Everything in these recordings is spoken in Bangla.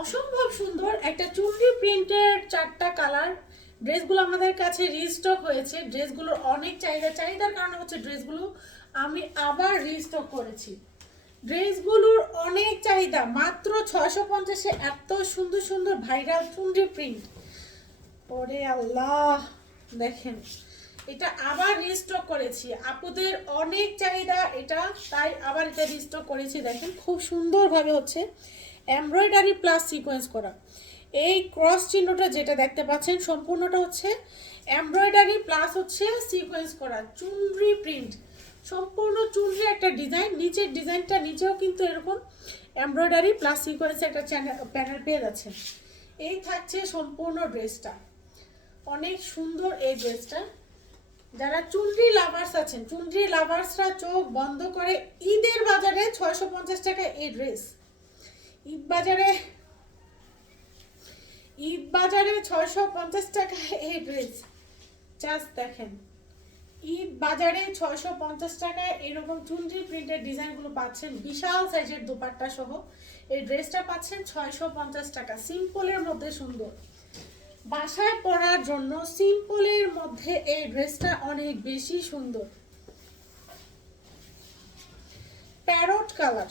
অসম্ভব সুন্দর একটা চুনরি প্রিন্টের চারটা কালার। ড্রেসগুলো আমাদের কাছে রিস্টক হয়েছে। ড্রেসগুলোর অনেক চাহিদা। চাহিদার কারণে হচ্ছে ড্রেসগুলো আমি আবার রিস্টক করেছি। ড্রেসগুলোর অনেক চাহিদা। মাত্র ছয়শো পঞ্চাশে এত সুন্দর সুন্দর ভাইরাল চুনরি প্রিন্ট ওরে আল্লাহ, দেখেন, এটা আবার রিস্টক করেছি। আপুদের অনেক চাহিদা এটা, তাই আবার এটা রিস্টক করেছি। দেখেন, খুব সুন্দরভাবে হচ্ছে। এমব্রয়ডারি প্লাস সিকোয়েন্স করা। এই ক্রস চিহ্নটা যেটা দেখতে পাচ্ছেন, সম্পূর্ণটা হচ্ছে এমব্রয়ডারি প্লাস হচ্ছে সিকোয়েন্স করা, চুনরি প্রিন্ট। সম্পূর্ণ চুনরি একটা ডিজাইন, নিচের ডিজাইনটা নিচেও কিন্তু এরকম এমব্রয়ডারি প্লাস সিকোয়েন্স একটা প্যানেল পেয়ে যাচ্ছেন। এই থাকছে সম্পূর্ণ ড্রেসটা। অনেক সুন্দর এই ড্রেসটা। যারা চুনরি লাভার্স আছেন, চুনরি লাভার্সরা চোখ বন্ধ করে ঈদের বাজারে ছয়শো পঞ্চাশ টাকা এই ড্রেস। ঈদ বাজারে ঈদ বাজারে ছয়শো পঞ্চাশ টাকা এই ড্রেস জাস্ট দেখেন ঈদ বাজারে ছয়শো পঞ্চাশ টাকায় এরকম চুনরি প্রিন্টের ডিজাইনগুলো পাচ্ছেন, বিশাল সাইজের দুপাট্টা সহ। এই ড্রেসটা পাচ্ছেন ছয়শো পঞ্চাশ টাকা সিম্পলের মধ্যে সুন্দর। বাসায় পরার জন্য সিম্পলের মধ্যে এই ড্রেসটা অনেক বেশি সুন্দর। প্যারট কালার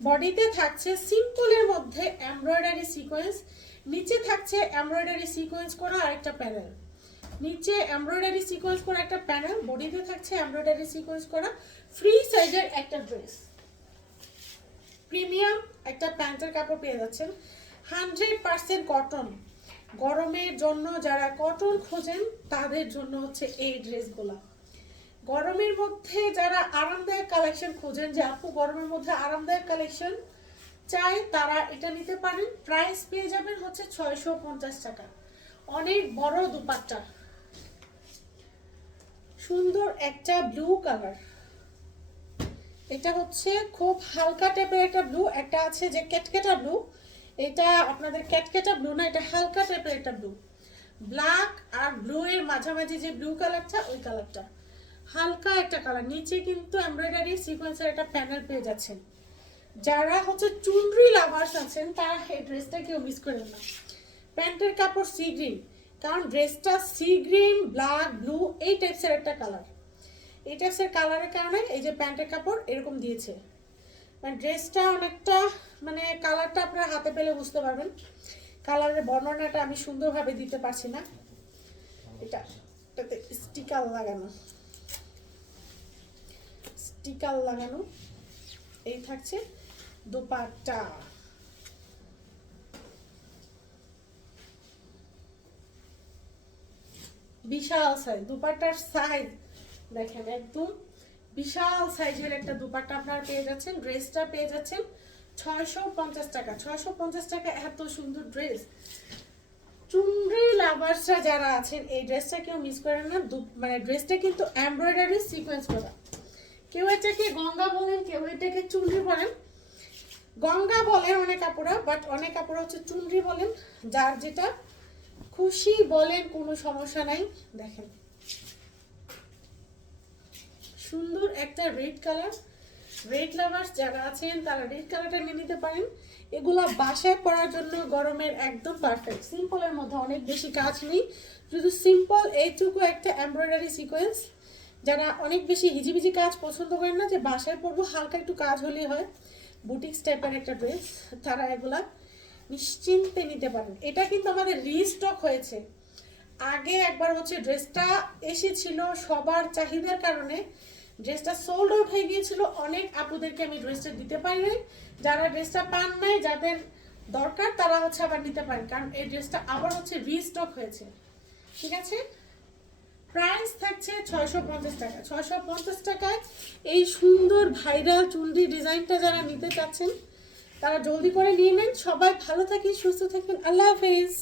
বডিতে থাকছে সিম্পলের মধ্যে এমব্রয়ডারি সিকোয়েন্স নিচে থাকছে এমব্রয়ডারি সিকোয়েন্স করা আরেকটা প্যানেল নিচে এমব্রয়ডারি সিকোয়েন্স করা একটা প্যানেল বডিতে থাকছে এমব্রয়ডারি সিকোয়েন্স করা ফ্রি সাইজের একটা ড্রেস প্রিমিয়াম একটা প্যান্টের কাপড় পেয়ে যাচ্ছেন। হান্ড্রেড পার্সেন্ট কটন গরমের জন্য যারা কটন খোঁজেন, তাদের জন্য হচ্ছে এই ড্রেসগুলো গরমের মধ্যে যারা আরামদায়ক কালেকশন খোঁজেন, যে আপু গরমের মধ্যে আরামদায়ক কালেকশন চাই, তারা এটা নিতে পারেন। প্রাইস পেয়ে যাবেন হচ্ছে ছয়শো পঞ্চাশ টাকা। অনেক বড় দুপাট্টা। সুন্দর একটা ব্লু কালার এটা হচ্ছে খুব হালকা টাইপের একটা ব্লু একটা আছে যে ক্যাটকেটা ব্লু এটা আপনাদের ক্যাটকেটা ব্লু না, এটা হালকা টাইপের একটা ব্লু ব্ল্যাক আর ব্লু এর মাঝামাঝি যে ব্লু কালারটা ওই কালারটা হালকা একটা কালার নিচে কিন্তু এমব্রয়ডারি সিকোয়েন্সের একটা প্যানেল পেয়ে যাচ্ছেন। যারা হচ্ছে চুনরি লাভার্স আছেন, তারা এই ড্রেসটা কেউ মিস করেন না। প্যান্টের কাপড় সি গ্রিন কারণ ড্রেসটা সি গ্রিন ব্ল্যাক ব্লু এই টাইপসের একটা কালার এই টাইপসের কালারের কারণে এই যে প্যান্টের কাপড় এরকম দিয়েছে। মানে ড্রেসটা অনেকটা মানে কালারটা আপনারা হাতে পেলে বুঝতে পারবেন। কালারের বর্ণনাটা আমি সুন্দরভাবে দিতে পারছি না। এটা, এটাতে স্টিকার লাগানো। স্টিকার লাগানো। এই থাকছে দুপাট্টা। বিশাল সাইজ দুপাট্টার সাইজ দেখেন একদম বিশাল সাইজের একটা দুপাট্টা আপনারা পেয়ে যাচ্ছেন। ড্রেসটা পেয়ে যাচ্ছেন ছয়শো পঞ্চাশ টাকা। ছয়শো পঞ্চাশ টাকা এত সুন্দর ড্রেস চুনরি লাভার্সরা যারা আছেন, এই ড্রেসটা কেউ মিস করেন না। মানে ড্রেসটা কিন্তু এমব্রয়ডারি সিকোয়েন্স করা। কেউ এটাকে গঙ্গা বলেন কেউ এটাকে চুনরি বলেন গঙ্গা বলেন অনেক কাপড়া বাট অনেক কাপড়া হচ্ছে চুনরি বলেন যার যেটা খুশি বলেন কোনো সমস্যা নাই। দেখেন। সুন্দর একটা রেড কালার রেড লাভার্স যারা আছেন, তারা রেড কালারটা নিয়ে নিতে পারেন। এগুলা বাসায় পরার জন্য গরমের একদম পারফেক্ট সিম্পলের মধ্যে অনেক বেশি কাজ নেই। শুধু সিম্পল এইটুকু একটা এমব্রয়ডারি সিকোয়েন্স যারা অনেক বেশি হিজিবিজি কাজ পছন্দ করেন না, যে বাসায় পরবো, হালকা একটু কাজ হলেই হয়। বুটিক্স টাইপের একটা ড্রেস, তারা এগুলা নিশ্চিন্তে নিতে পারেন। এটা কিন্তু আমাদের রিস্টক হয়েছে। আগে একবার হচ্ছে ড্রেসটা এসেছিল সবার চাহিদার কারণে, ড্রেসটা সোল্ড আউট হয়ে গিয়েছিল। অনেক আপুদেরকে আমি ড্রেসটা দিতে পারি নাই যারা ড্রেসটা পান নাই, যাদের দরকার, তারা হচ্ছে আবার নিতে পারেন। কারণ এই ড্রেসটা আবার হচ্ছে রিস্টক হয়েছে। ঠিক আছে? প্রাইস থাকছে ছয়শো পঞ্চাশ টাকা। ছয়শো পঞ্চাশ টাকায় এই সুন্দর ভাইরাল চুন্ডি ডিজাইনটা যারা নিতে চাচ্ছেন, তারা জলদি করে নিয়ে নেন। সবাই ভালো থাকি সুস্থ থাকবেন আল্লাহ হাফেজ।